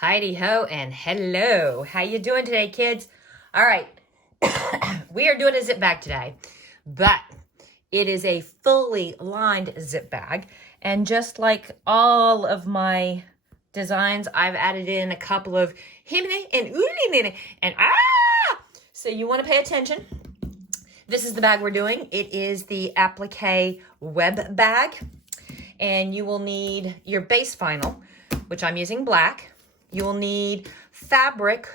Heidi ho and hello. How you doing today, kids? All right. We are doing a zip bag today, but it is a fully lined zip bag. And just like all of my designs, I've added in a couple of himine and oolie and So you want to pay attention. This is the bag we're doing. It is the Applique web bag. And you will need your base vinyl, which I'm using black. You will need fabric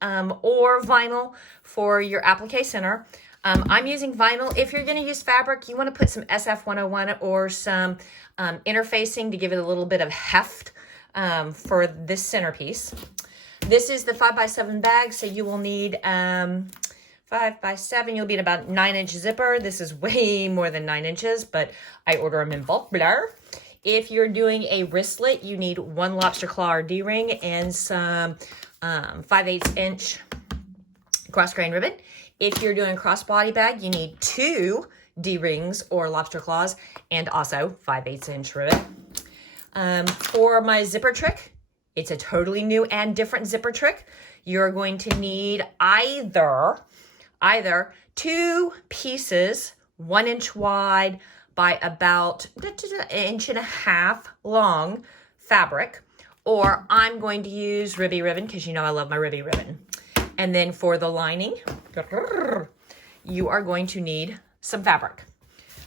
or vinyl for your applique center. I'm using vinyl. If you're going to use fabric, you want to put some SF101 or some interfacing to give it a little bit of heft for this centerpiece. This is the 5x7 bag, so you will need 5x7. You'll need about 9-inch zipper. This is way more than 9 inches, but I order them in bulk. Blah. If you're doing a wristlet, you need 1 lobster claw or D-ring and some 5/8 inch cross grain ribbon. If you're doing crossbody bag, you need 2 D-rings or lobster claws and also 5/8 inch ribbon. For my zipper trick, it's a totally new and different zipper trick. You're going to need either 2 pieces, 1 inch wide, by about 1.5 inches long fabric, or I'm going to use ribby ribbon because you know I love my ribby ribbon. And then for the lining, you are going to need some fabric.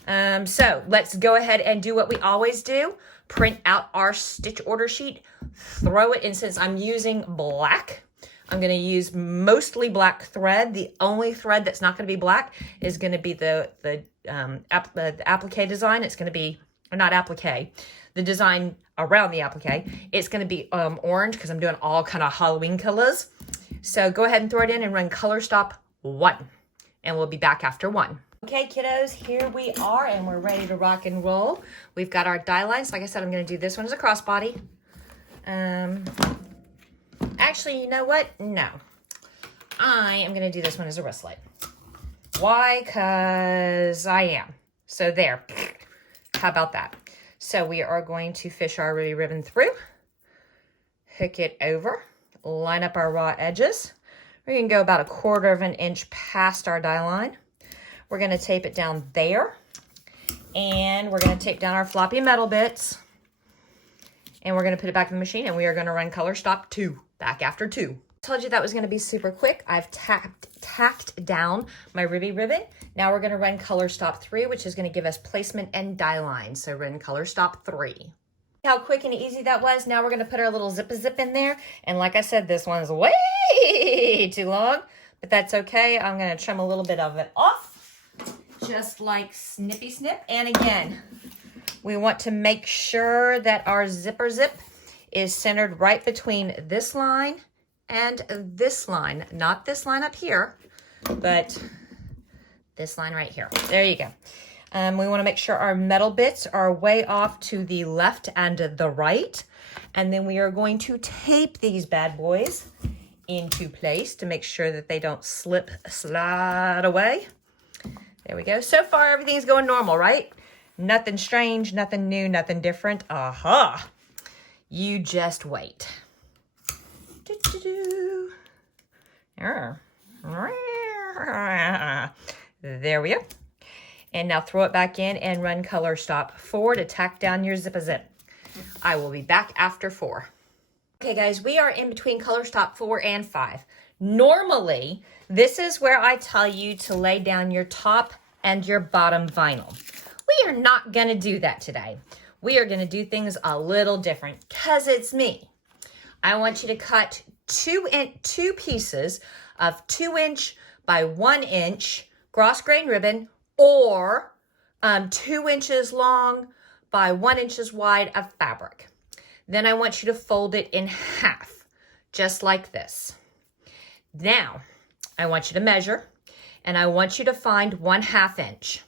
So let's go ahead and do what we always do. Print out our stitch order sheet, throw it in. Since I'm using black, I'm going to use mostly black thread. The only thread that's not going to be black is going to be the applique design. It's going to be, or not applique, the design around the applique. It's going to be orange because I'm doing all kind of Halloween colors. So go ahead and throw it in and run color stop 1. And we'll be back after 1. Okay, kiddos, here we are and we're ready to rock and roll. We've got our die lines. Like I said, I'm going to do this one as a crossbody. Actually, you know what? No. I am going to do this one as a wristlet. Why? Because I am. So there. How about that? So we are going to fish our ribby ribbon through, hook it over, line up our raw edges. We're going to go about 1/4 inch past our die line. We're going to tape it down there. And we're going to tape down our floppy metal bits. And we're going to put it back in the machine, and we are going to run color stop 2. Back after 2. Told you that was going to be super quick. I've tacked down my ribby ribbon. Now we're going to run color stop 3, which is going to give us placement and die line. So run color stop 3. How quick and easy that was. Now we're going to put our little zip in there. And like I said, this one's way too long, but that's okay. I'm going to trim a little bit of it off, just like snippy snip. And again, we want to make sure that our zipper zip is centered right between this line and this line. Not this line up here, but this line right here. There you go. We want to make sure our metal bits are way off to the left and the right. And then we are going to tape these bad boys into place to make sure that they don't slide away. There we go. So far, everything's going normal, right? Nothing strange, nothing new, nothing different. Aha! You just wait. There we go. And now throw it back in and run color stop 4 to tack down your zip. I will be back after 4. Okay, guys, we are in between color stop 4 and 5. Normally, this is where I tell you to lay down your top and your bottom vinyl. We are not going to do that today. We are going to do things a little different because it's me. I want you to cut 2 pieces of 2 inch by 1 inch cross grain ribbon, or 2 inches long by 1 inches wide of fabric. Then I want you to fold it in half, just like this. Now, I want you to measure, and I want you to find 1/2 inch.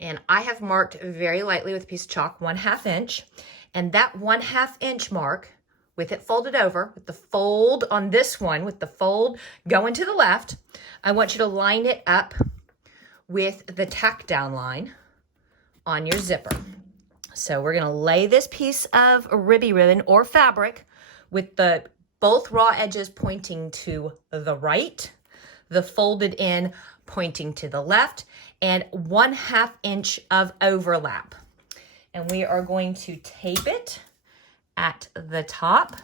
And I have marked very lightly with a piece of chalk 1/2 inch. And that 1/2 inch mark, with it folded over, with the fold on this one, with the fold going to the left, I want you to line it up with the tack down line on your zipper. So we're going to lay this piece of ribby ribbon or fabric with the both raw edges pointing to the right, the folded in pointing to the left, and 1/2 inch of overlap. And we are going to tape it at the top.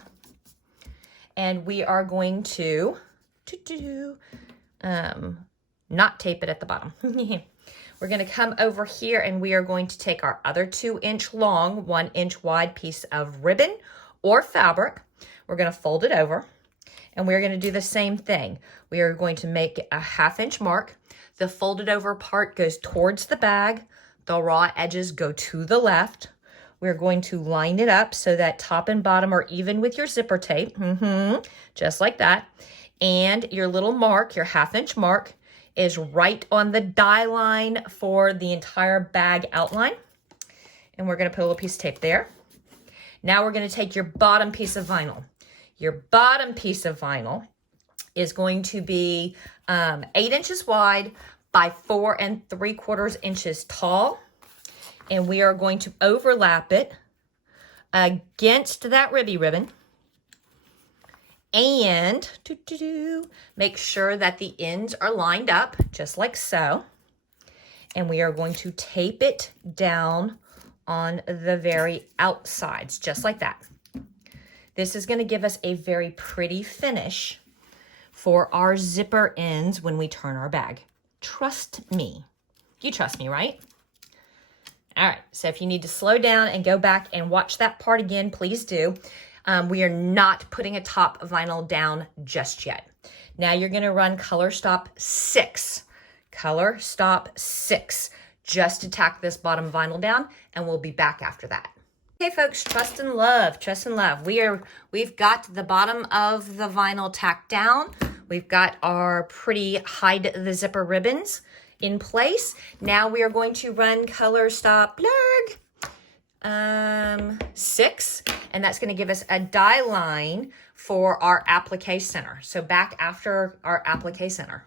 And we are going to not tape it at the bottom. We're going to come over here and we are going to take our other 2-inch long, 1-inch wide piece of ribbon or fabric. We're going to fold it over and we're going to do the same thing. We are going to make a 1/2 inch mark. The folded over part goes towards the bag. The raw edges go to the left. We're going to line it up so that top and bottom are even with your zipper tape. Just like that. And your little mark, your 1/2 inch mark, is right on the die line for the entire bag outline. And we're going to put a little piece of tape there. Now we're going to take your bottom piece of vinyl. Your bottom piece of vinyl is going to be 8 inches wide by 4 3/4 inches tall. And we are going to overlap it against that ribby ribbon. And make sure that the ends are lined up, just like so. And we are going to tape it down on the very outsides, just like that. This is going to give us a very pretty finish for our zipper ends when we turn our bag. Trust me. You trust me, right? All right, so if you need to slow down and go back and watch that part again, please do. We are not putting a top vinyl down just yet. Now you're gonna run color stop 6. Color stop 6, just to tack this bottom vinyl down, and we'll be back after that. Okay, folks, trust and love, trust and love. We've got the bottom of the vinyl tacked down. We've got our pretty hide the zipper ribbons in place. Now we are going to run color stop 6, and that's going to give us a die line for our applique center. So back after our applique center.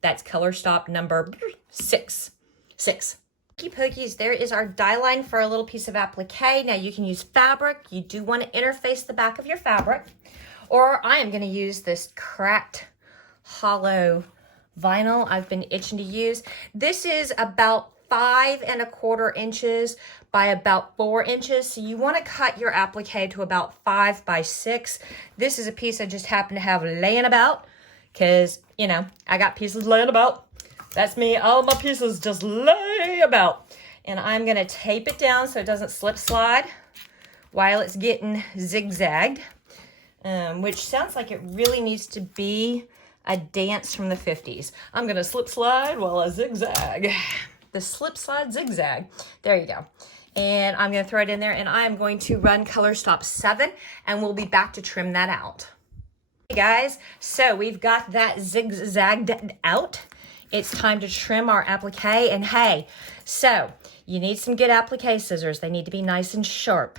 That's color stop number 6. Pokey pokies, there is our die line for a little piece of applique. Now you can use fabric. You do want to interface the back of your fabric, or I am going to use this cracked hollow vinyl I've been itching to use. This is about 5 1/4 inches by about 4 inches. So you want to cut your applique to about 5 by 6. This is a piece I just happen to have laying about because, you know, I got pieces laying about. That's me. All my pieces just lay about. And I'm going to tape it down so it doesn't slip slide while it's getting zigzagged, which sounds like it really needs to be a dance from the 50s. I'm going to slip slide while I zigzag. The slip slide zigzag. There you go. And I'm going to throw it in there, and I am going to run color stop 7, and we'll be back to trim that out. Hey guys, so we've got that zigzagged out. It's time to trim our applique, and hey, so you need some good applique scissors. They need to be nice and sharp.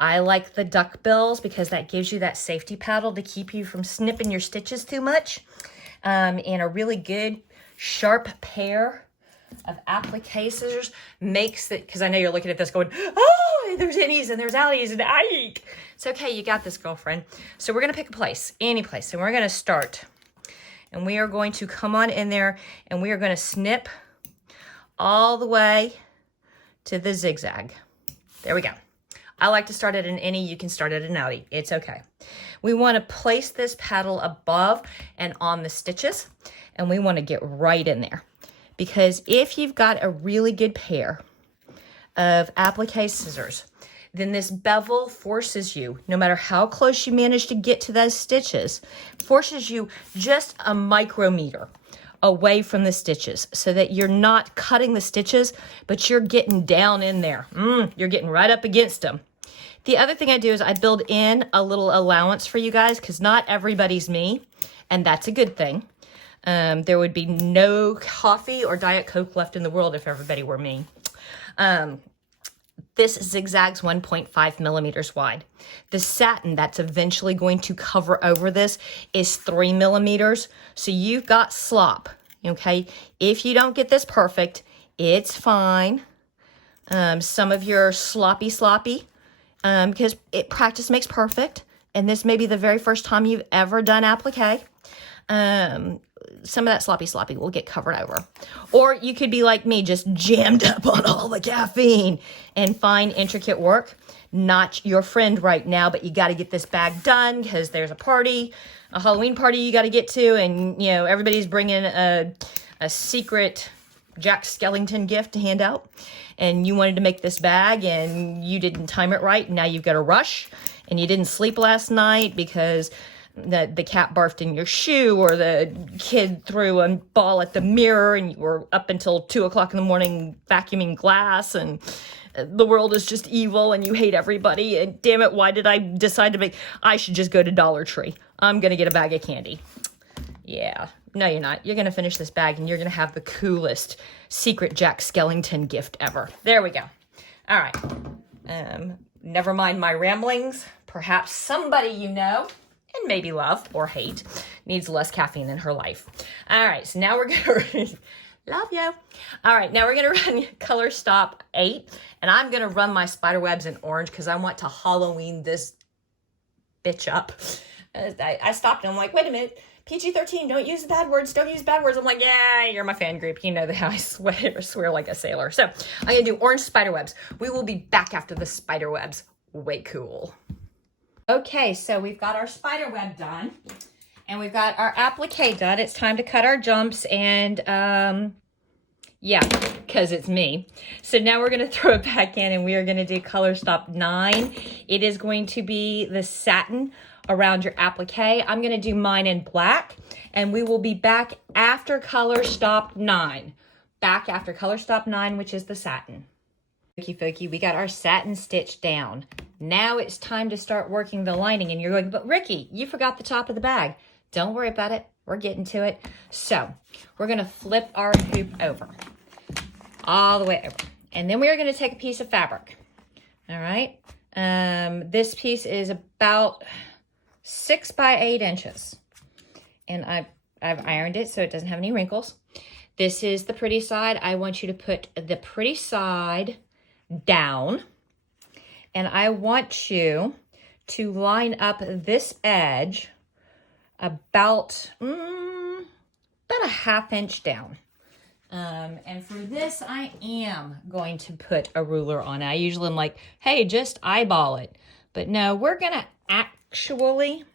I like the duck bills because that gives you that safety paddle to keep you from snipping your stitches too much. And a really good sharp pair of applique scissors makes it, because I know you're looking at this going, oh, there's innies and there's outies and Ike. It's okay, you got this, girlfriend. So we're going to pick a place, any place, and we're going to start. And we are going to come on in there and we are going to snip all the way to the zigzag. There we go. I like to start at an innie. You can start at an outie. It's okay. We want to place this paddle above and on the stitches, and we want to get right in there. Because if you've got a really good pair of applique scissors, then this bevel forces you, no matter how close you manage to get to those stitches, forces you just a micrometer away from the stitches so that you're not cutting the stitches, but you're getting down in there. You're getting right up against them. The other thing I do is I build in a little allowance for you guys because not everybody's me, and that's a good thing. There would be no coffee or Diet Coke left in the world if everybody were me. This zigzag's 1.5 millimeters wide. The satin that's eventually going to cover over this is 3 millimeters. So you've got slop, okay? If you don't get this perfect, it's fine. Some of your sloppy, because practice makes perfect. and this may be the very first time you've ever done applique, some of that sloppy will get covered over. Or you could be like me, just jammed up on all the caffeine and find intricate work. Not your friend right now, but you got to get this bag done because there's a party, a Halloween party you got to get to, and you know everybody's bringing a secret Jack Skellington gift to hand out, and you wanted to make this bag and you didn't time it right. Now you've got to rush, and you didn't sleep last night because the cat barfed in your shoe, or the kid threw a ball at the mirror, and you were up until 2 o'clock in the morning vacuuming glass, and the world is just evil and you hate everybody. And damn it, why did I decide to I should just go to Dollar Tree. I'm going to get a bag of candy. Yeah, no, you're not. You're going to finish this bag and you're going to have the coolest secret Jack Skellington gift ever. There we go. All right. Never mind my ramblings. Perhaps somebody you know, and maybe love or hate, needs less caffeine in her life. All right, so now we're going to... Love you. All right, now we're going to run Color Stop 8, and I'm going to run my spider webs in orange because I want to Halloween this bitch up. I stopped and I'm like, wait a minute, PG-13, don't use bad words, don't use bad words. I'm like, yeah, you're my fan group. You know how I swear like a sailor. So I'm going to do orange spider webs. We will be back after the spider webs. Way cool. Okay, so we've got our spider web done. And we've got our applique done. It's time to cut our jumps and, yeah, because it's me. So now we're going to throw it back in and we are going to do Color Stop 9. It is going to be the satin around your applique. I'm going to do mine in black, and we will be back after Color Stop 9. Back after Color Stop 9, which is the satin. Folky, we got our satin stitched down. Now it's time to start working the lining, and you're going, but Ricky, you forgot the top of the bag. Don't worry about it. We're getting to it. So we're going to flip our hoop over all the way over. And then we are going to take a piece of fabric. All right. This piece is about 6 by 8 inches. And I've ironed it so it doesn't have any wrinkles. This is the pretty side. I want you to put the pretty side down. And I want you to line up this edge about a ½ inch down. And for this, I am going to put a ruler on it. I usually am like, hey, just eyeball it. But no, we're going to actually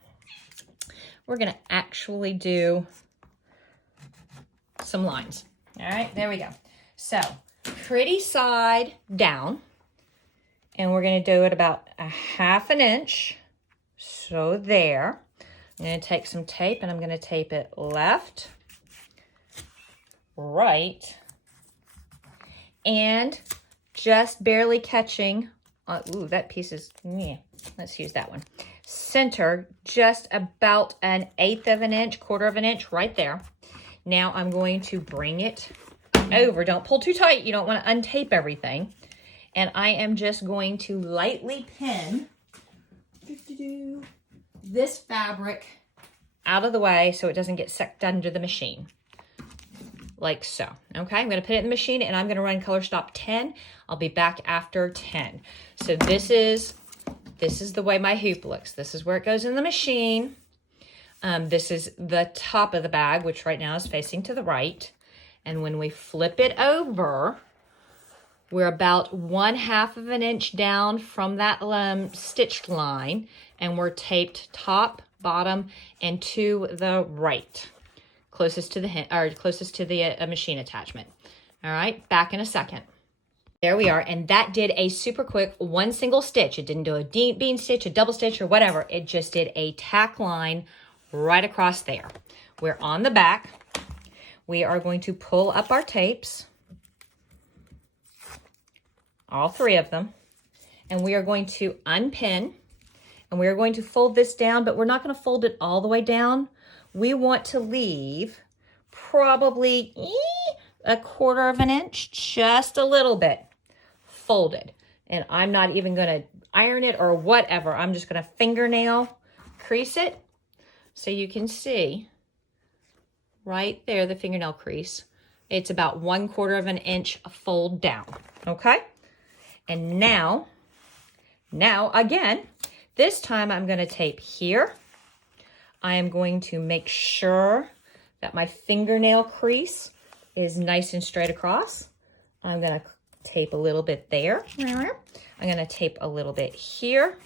do some lines. All right, there we go. So pretty side down. And we're going to do it about a ½ inch. So there. I'm going to take some tape and I'm going to tape it left, right, and just barely catching. Ooh, that piece is, yeah, let's use that one. Center, just about an 1/8 of an inch, 1/4 of an inch right there. Now I'm going to bring it over. Don't pull too tight. You don't want to untape everything. And I am just going to lightly pin this fabric out of the way so it doesn't get sucked under the machine. Like so. Okay, I'm going to put it in the machine and I'm going to run Color Stop 10. I'll be back after 10. So this is the way my hoop looks. This is where it goes in the machine. This is the top of the bag, which right now is facing to the right. And when we flip it over, we're about 1/2 of an inch down from that stitched line, and we're taped top, bottom, and to the right, closest to the machine attachment. All right, back in a second. There we are, and that did a super quick one single stitch. It didn't do a bean stitch, a double stitch, or whatever. It just did a tack line right across there. We're on the back. We are going to pull up our tapes, all 3 of them, and we are going to unpin, and we are going to fold this down, but we're not going to fold it all the way down. We want to leave probably 1/4 of an inch, just a little bit folded. And I'm not even going to iron it or whatever. I'm just going to fingernail crease it so you can see right there, the fingernail crease. It's about 1/4 of an inch fold down, okay? And now again, This time I'm going to tape here. I am going to make sure that my fingernail crease is nice and straight across. I'm going to tape a little bit there. I'm going to tape a little bit here.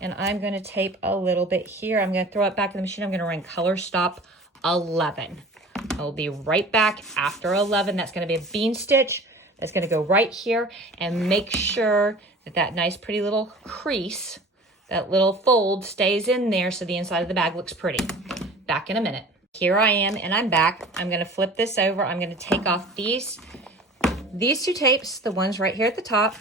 And I'm going to tape a little bit here. I'm going to throw it back in the machine. I'm going to run color stop 11. I'll be right back after 11. That's going to be a bean stitch. That's going to go right here, and make sure that that nice pretty little crease, that little fold stays in there so the inside of the bag looks pretty. Back in a minute. Here I am, and I'm back. I'm going to flip this over. I'm going to take off these two tapes, the ones right here at the top.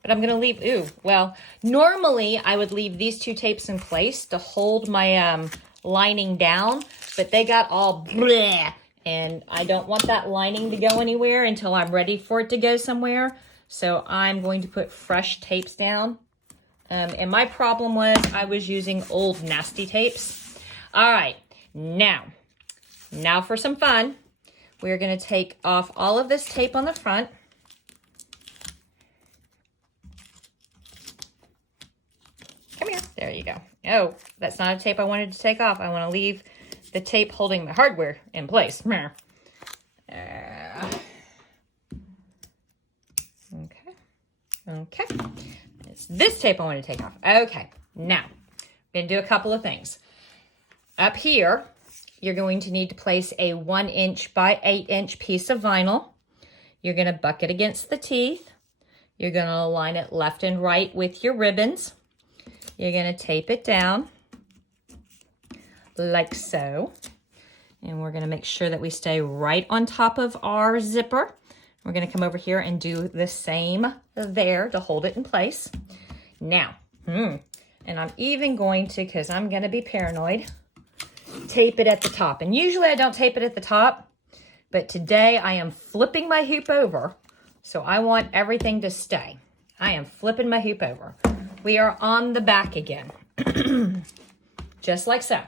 But I'm going to leave, well, normally I would leave these two tapes in place to hold my lining down, but they got all bleh, and I don't want that lining to go anywhere until I'm ready for it to go somewhere. So I'm going to put fresh tapes down. And my problem was I was using old nasty tapes. All right, now for some fun. We're going to take off all of this tape on the front. Come here. There you go. Oh, that's not a tape I wanted to take off. I want to leave the tape holding the hardware in place. Okay. It's this tape I want to take off. Okay. Now, I'm going to do a couple of things. Up here, you're going to need to place a 1 inch by 8 inch piece of vinyl. You're going to buck it against the teeth. You're going to align it left and right with your ribbons. You're going to tape it down like so. And we're going to make sure that we stay right on top of our zipper. We're going to come over here and do the same there to hold it in place. Now, and I'm even going to, because I'm going to be paranoid, tape it at the top. And usually I don't tape it at the top, but today I am flipping my hoop over, so I want everything to stay. I am flipping my hoop over. We are on the back again, just like so.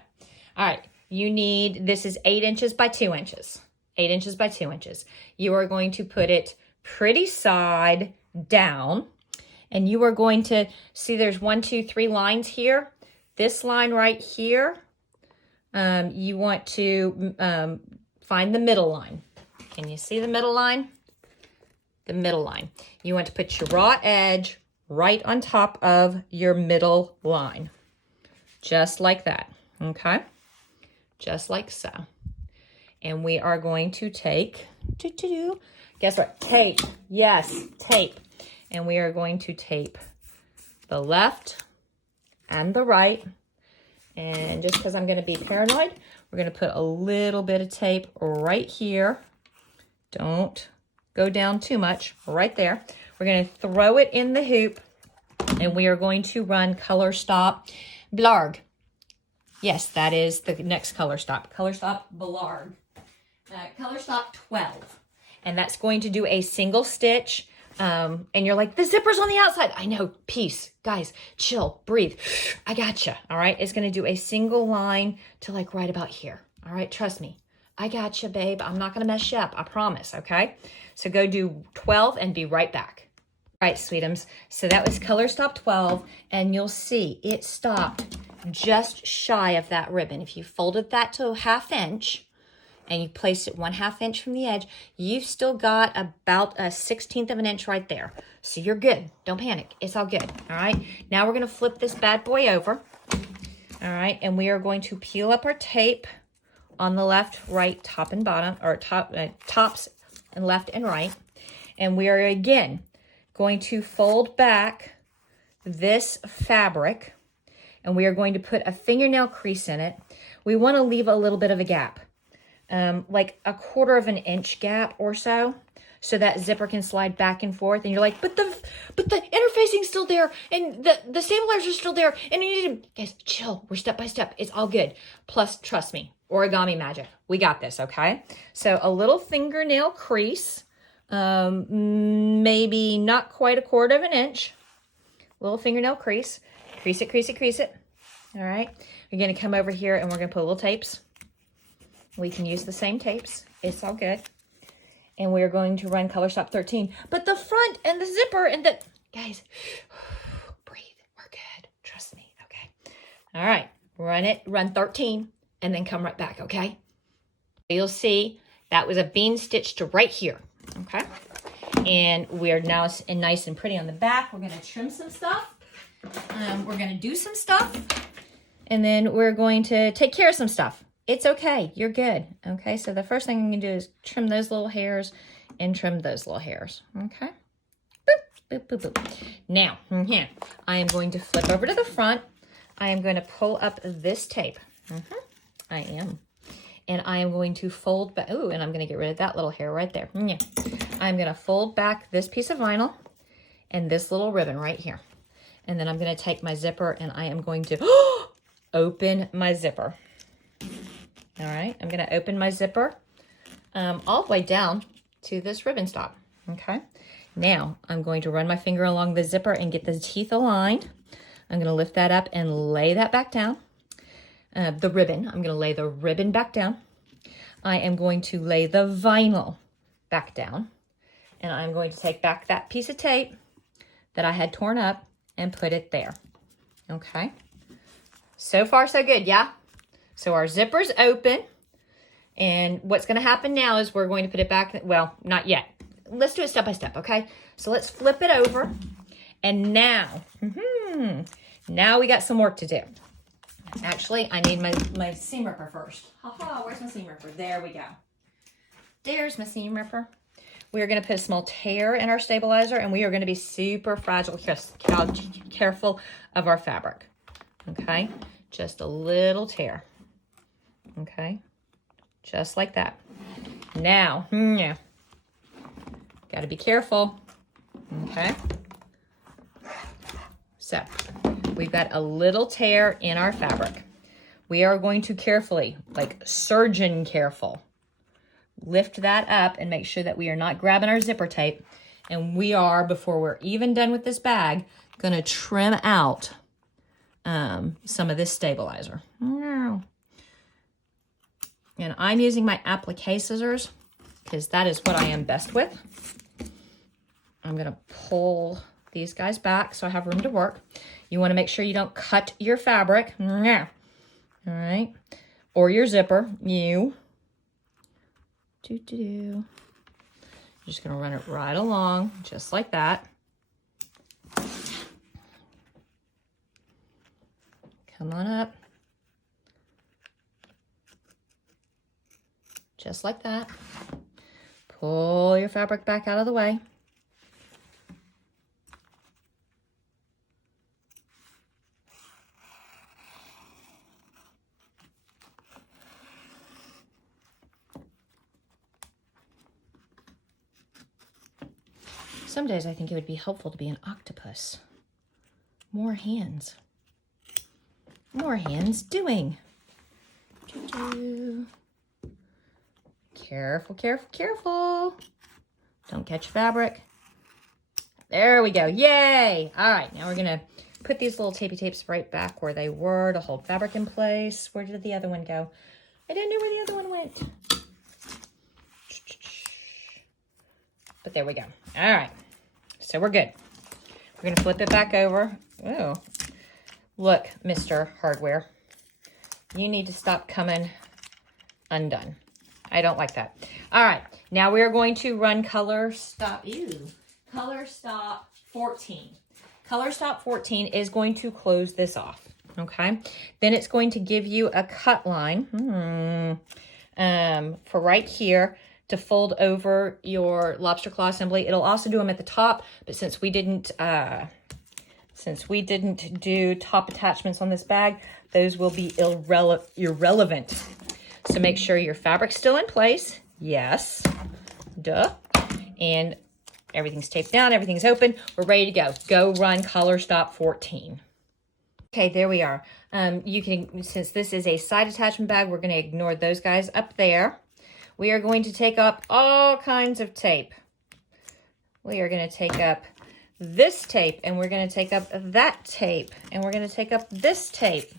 All right, this is 8 inches by 2 inches. 8 inches by 2 inches. You are going to put it pretty side down, and you are going to see there's 1, 2, 3 lines here. This line right here, you want to find the middle line. Can you see the middle line? The middle line. You want to put your raw edge right on top of your middle line. Just like that, okay? Just like so. And we are going to take, guess what? Tape. Yes, tape. And we are going to tape the left and the right. And just because I'm going to be paranoid, we're going to put a little bit of tape right here. Don't go down too much. Right there. We're going to throw it in the hoop, and we are going to run color stop blarg. Yes, that is the next color stop. Color stop blarg. Color stop 12. And that's going to do a single stitch. And you're like, the zipper's on the outside. I know. Peace. Guys, chill. Breathe. I gotcha. All right. It's going to do a single line to like right about here. All right. Trust me. I gotcha, babe. I'm not going to mess you up. I promise. Okay. So go do 12 and be right back. All right, sweetums. So that was color stop 12. And you'll see it stopped just shy of that ribbon. If you folded that to a 1/2 inch, and you placed it 1/2 inch from the edge, you've still got about a 1/16 of an inch right there. So you're good. Don't panic. It's all good. All right. Now we're going to flip this bad boy over. All right. And we are going to peel up our tape on the left, right, top and bottom, or tops and left and right. And we are again going to fold back this fabric, and we are going to put a fingernail crease in it. We want to leave a little bit of a gap. Like a 1/4 of an inch gap or so that zipper can slide back and forth. And you're like, but the interfacing's still there, and the stabilizers are still there, and you need to, guys, chill. We're step by step. It's all good. Plus, trust me, origami magic. We got this, okay? So a little fingernail crease, maybe not quite a 1/4 of an inch. Little fingernail crease. Crease it, crease it, crease it. All right. We're going to come over here, and we're going to put little tapes. We can use the same tapes. It's all good. And we're going to run color stop 13. But the front and the zipper and the... Guys, breathe. We're good. Trust me. All right, run 13, and then come right back, okay? You'll see that was a bean stitch to right here, okay? And we're now nice and pretty on the back. We're gonna trim some stuff. We're gonna do some stuff, and then we're going to take care of some stuff. It's okay, you're good, okay? So the first thing I'm gonna do is trim those little hairs and trim those little hairs, okay? Boop, boop, boop, boop. Now, I am going to flip over to the front. I am going to pull up this tape. I am. And I am going to fold back. Ooh, and I'm going to get rid of that little hair right there. I'm going to fold back this piece of vinyl and this little ribbon right here. And then I'm going to take my zipper and I am going to open my zipper. All right, I'm going to open my zipper all the way down to this ribbon stop. Okay. Now, I'm going to run my finger along the zipper and get the teeth aligned. I'm going to lift that up and lay that back down. The ribbon, I'm going to lay the ribbon back down. I am going to lay the vinyl back down. And I'm going to take back that piece of tape that I had torn up and put it there. Okay. So far, so good, yeah? So our zipper's open. And what's going to happen now is we're going to put it back. Well, not yet. Let's do it step by step, okay? So let's flip it over. And now, now we got some work to do. Actually, I need my seam ripper first. Haha, where's my seam ripper? There we go. There's my seam ripper. We are going to put a small tear in our stabilizer, and we are going to be super fragile, careful of our fabric. Okay? Just a little tear. Okay? Just like that. Now, got to be careful. Okay? So, we've got a little tear in our fabric. We are going to carefully, like surgeon careful, lift that up and make sure that we are not grabbing our zipper tape. And we are, before we're even done with this bag, going to trim out some of this stabilizer. And I'm using my applique scissors because that is what I am best with. I'm going to pull these guys back so I have room to work. You want to make sure you don't cut your fabric. All right. Or your zipper. You're just going to run it right along, just like that. Come on up. Just like that. Pull your fabric back out of the way. Some days I think it would be helpful to be an octopus. More hands. More hands doing. Careful, careful, careful. Don't catch fabric. There we go. Yay! All right, now we're going to put these little tapey tapes right back where they were to hold fabric in place. Where did the other one go? I didn't know where the other one went. But there we go. All right. So we're good. We're going to flip it back over. Oh, look, Mr. Hardware. You need to stop coming undone. I don't like that. All right. Now we are going to run color stop. Color stop 14. Color stop 14 is going to close this off. Okay. Then it's going to give you a cut line for right here to fold over your lobster claw assembly. It'll also do them at the top, but since we didn't do top attachments on this bag, those will be irrelevant. So make sure your fabric's still in place. Yes. Duh. And everything's taped down, everything's open. We're ready to go. Go run color stop 14. Okay, there we are. You can, since this is a side attachment bag, we're going to ignore those guys up there. We are going to take up all kinds of tape. We are going to take up this tape, and we're going to take up that tape, and we're going to take up this tape,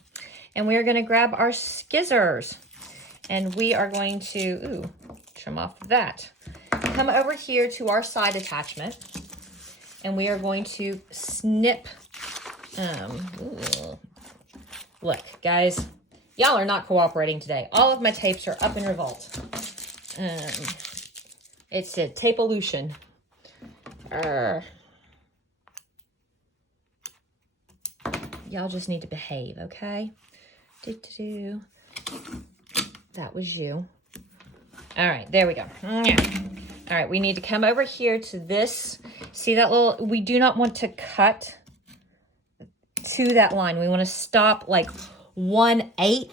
and we are going to grab our scissors, and we are going to trim off that. Come over here to our side attachment, and we are going to snip. Look, guys, y'all are not cooperating today. All of my tapes are up in revolt. It's a tape-olution. Y'all just need to behave, okay? That was you. All right, there we go. All right, we need to come over here to this. See that little, we do not want to cut to that line. We want to stop like 1/8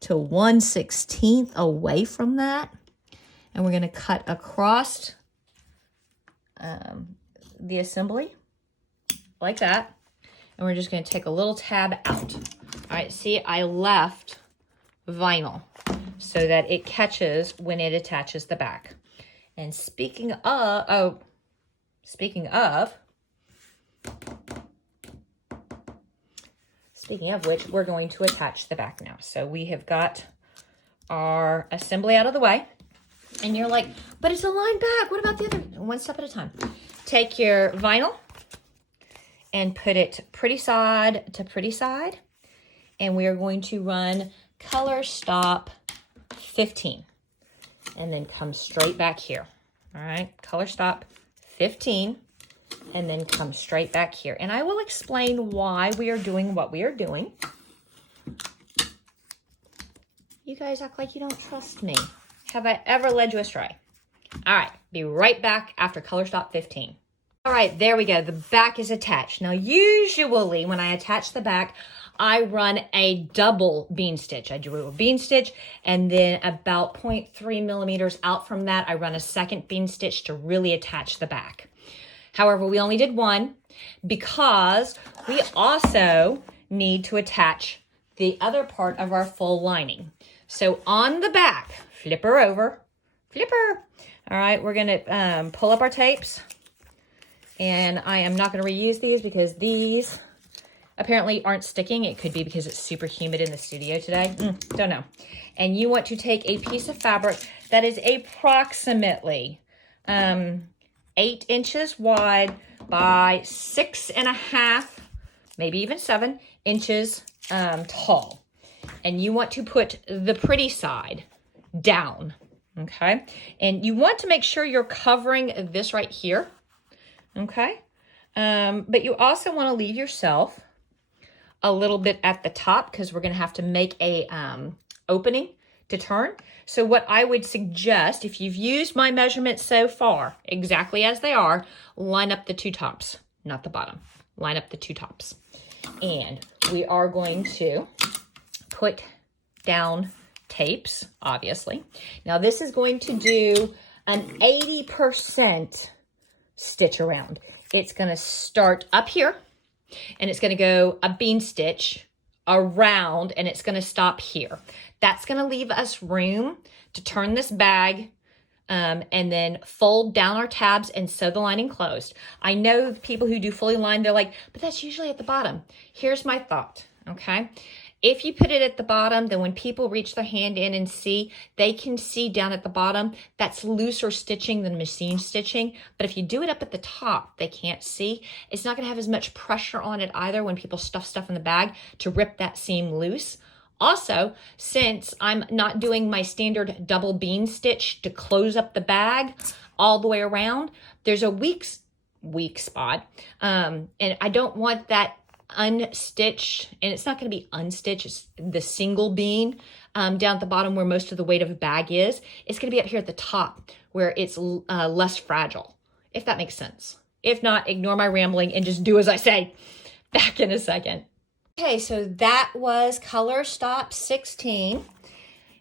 to 1/16 away from that. And we're going to cut across the assembly like that. And we're just going to take a little tab out. All right, see, I left vinyl so that it catches when it attaches the back. And speaking of which, we're going to attach the back now. So we have got our assembly out of the way. And you're like, but it's a line back. What about the other? One step at a time. Take your vinyl and put it pretty side to pretty side. And we are going to run color stop 15. And then come straight back here. All right, color stop 15. And then come straight back here. And I will explain why we are doing what we are doing. You guys act like you don't trust me. Have I ever led you astray? All right, be right back after color stop 15. All right, there we go. The back is attached. Now, usually when I attach the back, I run a double bean stitch. I do a bean stitch, and then about 0.3 millimeters out from that, I run a second bean stitch to really attach the back. However, we only did one because we also need to attach the other part of our full lining. So on the back, flip her over, flip her. All right, we're gonna pull up our tapes, and I am not gonna reuse these because these apparently aren't sticking. It could be because it's super humid in the studio today. Don't know. And you want to take a piece of fabric that is approximately 8 inches wide by 6.5, maybe even 7 inches tall. And you want to put the pretty side down, okay? And you want to make sure you're covering this right here, okay? But you also want to leave yourself a little bit at the top because we're going to have to make a opening to turn. So what I would suggest, if you've used my measurements so far exactly as they are, line up the two tops, not the bottom. Line up the two tops. And we are going to put down tapes, obviously. Now this is going to do an 80% stitch around. It's going to start up here, and it's going to go a bean stitch around, and it's going to stop here. That's going to leave us room to turn this bag and then fold down our tabs and sew the lining closed. I know people who do fully lined, they're like, but that's usually at the bottom. Here's my thought, okay? If you put it at the bottom, then when people reach their hand in and see, they can see down at the bottom. That's looser stitching than machine stitching. But if you do it up at the top, they can't see. It's not going to have as much pressure on it either when people stuff stuff in the bag to rip that seam loose. Also, since I'm not doing my standard double bean stitch to close up the bag all the way around, there's a weak spot. And I don't want that unstitched, and it's not going to be unstitched, it's the single bean down at the bottom where most of the weight of a bag is. It's going to be up here at the top where it's less fragile, if that makes sense. If not, ignore my rambling and just do as I say. Back in a second. Okay, so that was color stop 16,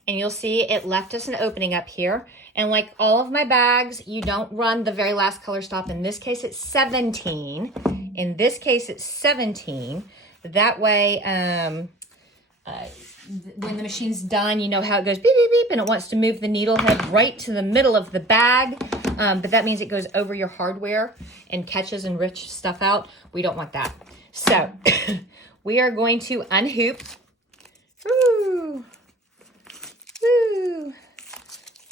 and you'll see it left us an opening up here. And like all of my bags, you don't run the very last color stop. In this case, it's 17. In this case, it's 17. That way, when the machine's done, you know how it goes beep, beep, beep, and it wants to move the needle head right to the middle of the bag. But that means it goes over your hardware and catches and rips stuff out. We don't want that. So we are going to unhoop. Woo! Woo!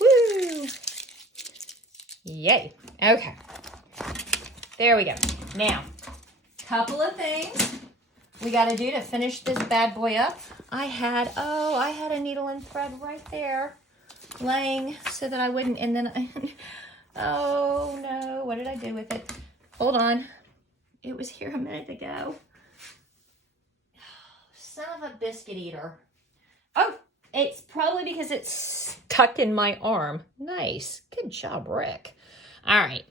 Woo! Yay. Okay. There we go. Now, couple of things we got to do to finish this bad boy up. I had a needle and thread right there laying so that I wouldn't, and then oh no, what did I do with it? Hold on. It was here a minute ago. Son of a biscuit eater. Oh, it's probably because it's stuck in my arm. Nice. Good job, Rick. All right.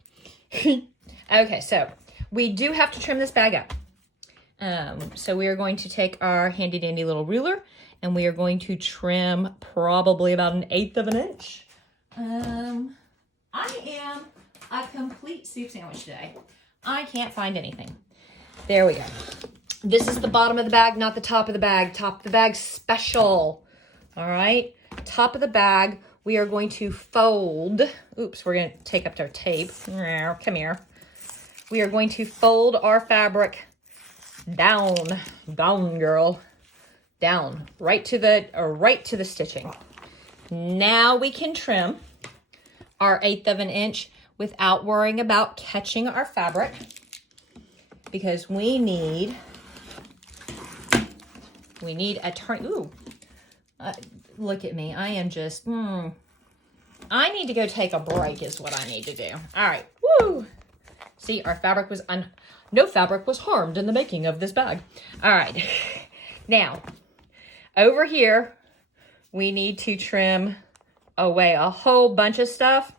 Okay, so we do have to trim this bag up. So we are going to take our handy dandy little ruler and we are going to trim probably about 1/8 of an inch. I am a complete soup sandwich today. I can't find anything. There we go. This is the bottom of the bag, not the top of the bag. Top of the bag special. All right. Top of the bag, we are going to fold. Oops, we're going to take up our tape. Come here. We are going to fold our fabric down, girl, down, right to the stitching. Now we can trim our 1/8 of an inch without worrying about catching our fabric, because we need a turn. Ooh, look at me. I am just, I need to go take a break is what I need to do. All right, woo. See, our fabric was, no fabric was harmed in the making of this bag. All right, now, over here, we need to trim away a whole bunch of stuff.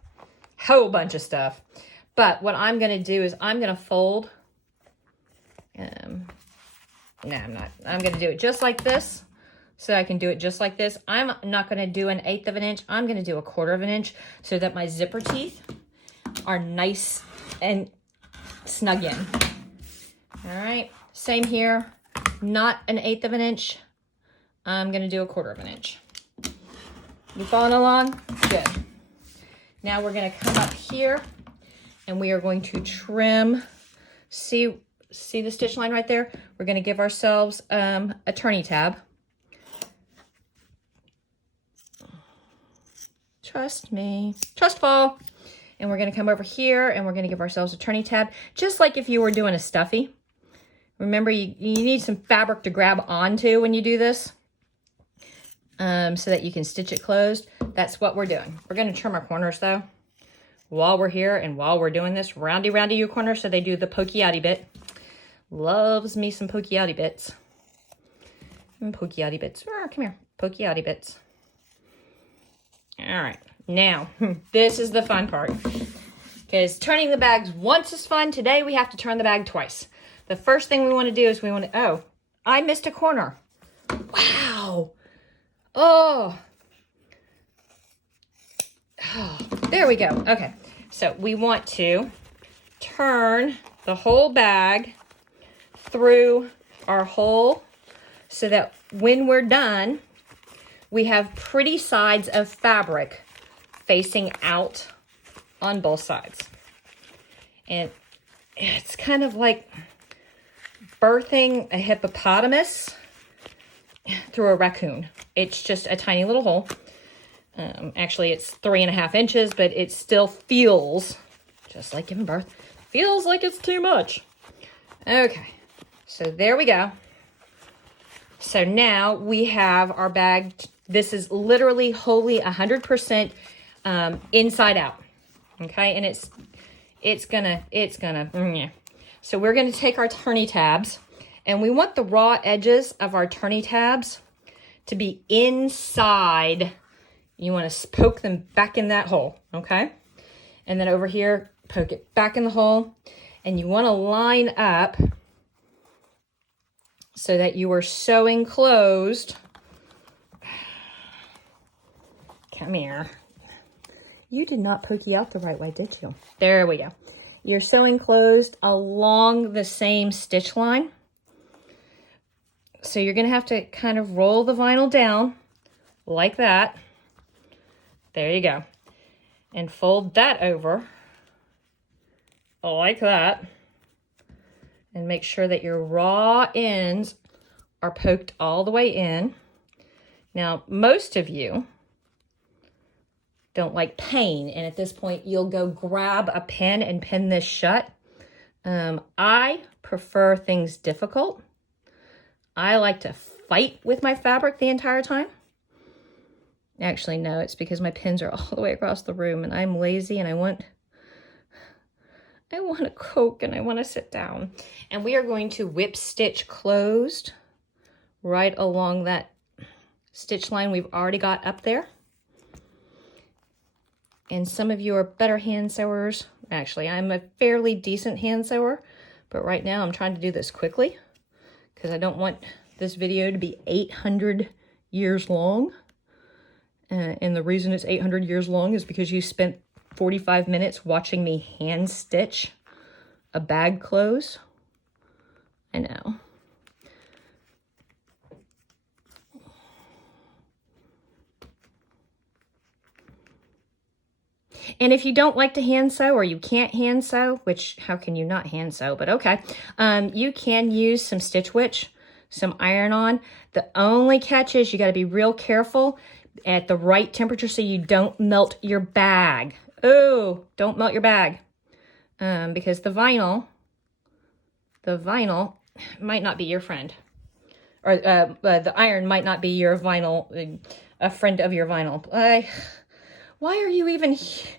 But what I'm going to do is I'm going to fold. No, I'm not. I'm going to do it just like this. So I can do it just like this. I'm not going to do 1/8 of an inch. I'm going to do 1/4 of an inch so that my zipper teeth are nice and snug in. All right. Same here. Not 1/8 of an inch. I'm going to do 1/4 of an inch. You following along? Good. Now we're going to come up here and we are going to trim. See the stitch line right there? We're going to give ourselves a turning tab. Trust me. Trustful. And we're going to come over here and we're going to give ourselves a turning tab, just like if you were doing a stuffy. Remember, you need some fabric to grab onto when you do this, so that you can stitch it closed. That's what we're doing. We're going to trim our corners, though, while we're here and while we're doing this. Roundy your corners so they do the pokey outy bit. Loves me some pokey outy bits. Pokey outy bits. Oh, come here. Pokey outy bits. All right. Now, this is the fun part. Because turning the bags once is fun. Today, we have to turn the bag twice. The first thing we want to do is oh, I missed a corner. Wow. Oh, there we go. Okay, so we want to turn the whole bag through our hole so that when we're done, we have pretty sides of fabric facing out on both sides. And it's kind of like birthing a hippopotamus through a raccoon. It's just a tiny little hole. Actually, it's 3.5 inches, but it still feels just like giving birth. Feels like it's too much. Okay, so there we go. So now we have our bag. This is literally wholly 100% inside out. Okay, and it's gonna. So we're gonna take our turny tabs, and we want the raw edges of our turny tabs to be inside. You want to poke them back in that hole, okay? And then over here, poke it back in the hole. And you want to line up so that you are sewing closed. Come here. You did not pokey out the right way, did you? There we go. You're sewing closed along the same stitch line. So you're going to have to kind of roll the vinyl down like that. There you go. And fold that over like that. And make sure that your raw ends are poked all the way in. Now, most of you don't like pain. And at this point, you'll go grab a pin and pin this shut. I prefer things difficult. I like to fight with my fabric the entire time. Actually, no, it's because my pins are all the way across the room and I'm lazy and I want a Coke and I want to sit down. And we are going to whip stitch closed right along that stitch line we've already got up there. And some of you are better hand sewers. Actually, I'm a fairly decent hand sewer, but right now I'm trying to do this quickly because I don't want this video to be 800 years long. And the reason it's 800 years long is because you spent 45 minutes watching me hand stitch a bag close. I know. And if you don't like to hand sew or you can't hand sew, which how can you not hand sew, but okay, you can use some Stitch Witch, some iron-on. The only catch is you got to be real careful at the right temperature so you don't melt your bag. Oh, don't melt your bag because the vinyl might not be your friend. Or the iron might not be your vinyl, a friend of your vinyl. Why are you even here?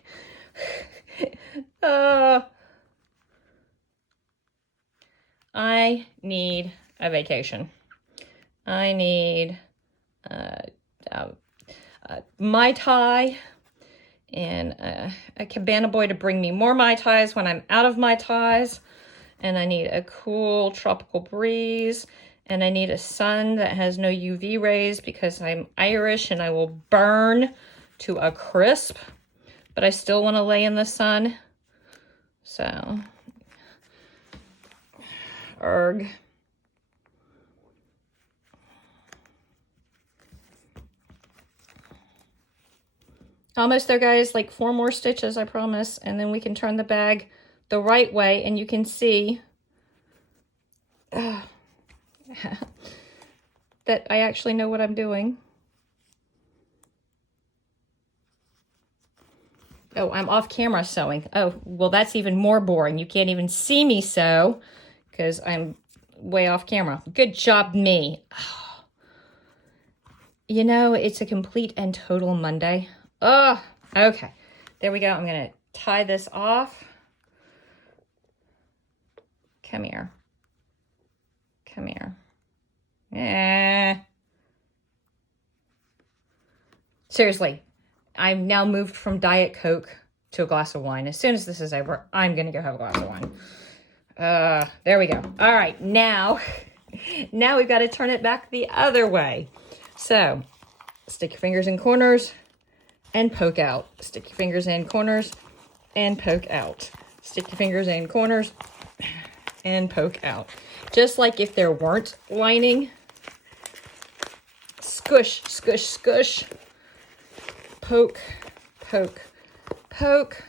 I need a vacation. I need Mai Tai and a cabana boy to bring me more Mai Tais when I'm out of Mai Tais. And I need a cool tropical breeze. And I need a sun that has no UV rays because I'm Irish and I will burn to a crisp. But I still want to lay in the sun. So, erg. Almost there, guys. Like 4 more stitches, I promise. And then we can turn the bag the right way and you can see that I actually know what I'm doing. Oh, I'm off camera sewing. Oh, well, that's even more boring. You can't even see me sew because I'm way off camera. Good job, me. Oh. You know, it's a complete and total Monday. Oh, okay. There we go. I'm going to tie this off. Come here. Come here. Seriously. I've now moved from Diet Coke to a glass of wine. As soon as this is over, I'm going to go have a glass of wine. There we go. All right, now we've got to turn it back the other way. So, stick your fingers in corners and poke out. Stick your fingers in corners and poke out. Stick your fingers in corners and poke out. Just like if there weren't lining. Squish, squish, squish. Poke, poke, poke.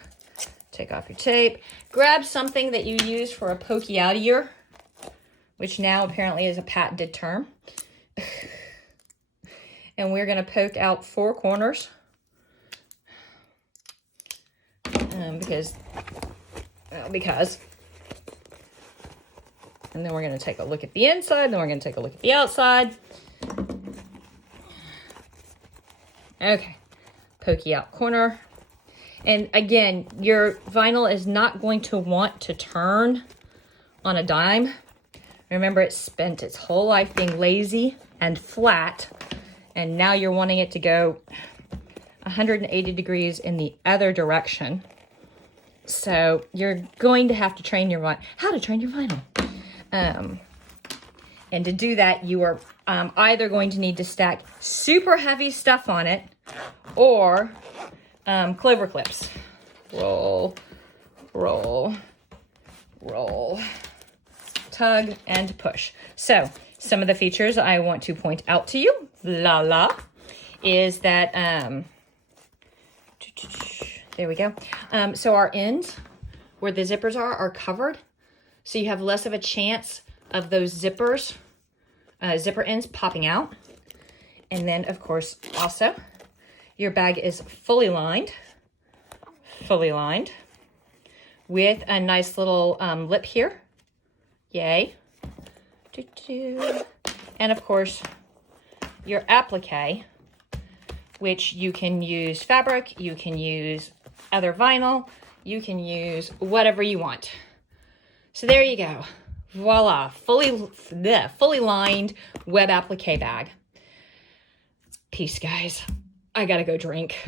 Take off your tape. Grab something that you use for a pokey out ear, which now apparently is a patented term. And we're going to poke out 4 corners. Because. And then we're going to take a look at the inside. Then we're going to take a look at the outside. Okay. Pokey out corner. And again, your vinyl is not going to want to turn on a dime. Remember, it spent its whole life being lazy and flat. And now you're wanting it to go 180 degrees in the other direction. So you're going to have to train your vinyl. How to train your vinyl. And to do that, you are either going to need to stack super heavy stuff on it or clover clips. Roll, roll, roll, tug, and push. So some of the features I want to point out to you, is that, there we go. So our ends, where the zippers are covered. So you have less of a chance of those zippers, zipper ends popping out. And then, of course, also, your bag is fully lined with a nice little lip here. Yay. And of course, your applique, which you can use fabric, you can use other vinyl, you can use whatever you want. So there you go. Voila, fully lined web applique bag. Peace, guys. I gotta go drink.